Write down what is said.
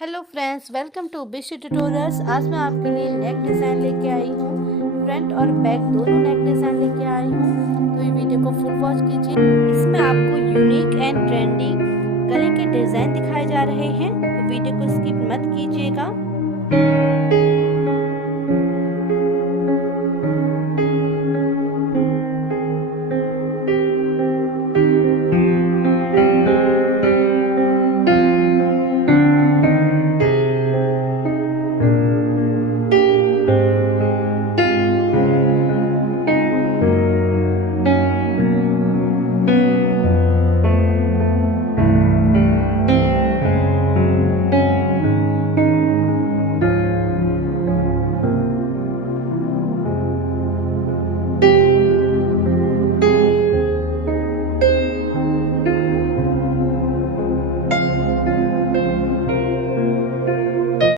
Hello friends, welcome to Bisht tutorials. आज मैं आपके लिए नेक डिज़ाइन लेके आई हूँ। फ्रंट और बैक दोनों नेक डिज़ाइन लेके आई हूँ, तो ये वीडियो को फुल वॉच कीजिए। इसमें आपको यूनिक एंड ट्रेंडी गले के डिज़ाइन दिखाए जा रहे हैं, तो वीडियो को स्किप मत कीजिएगा।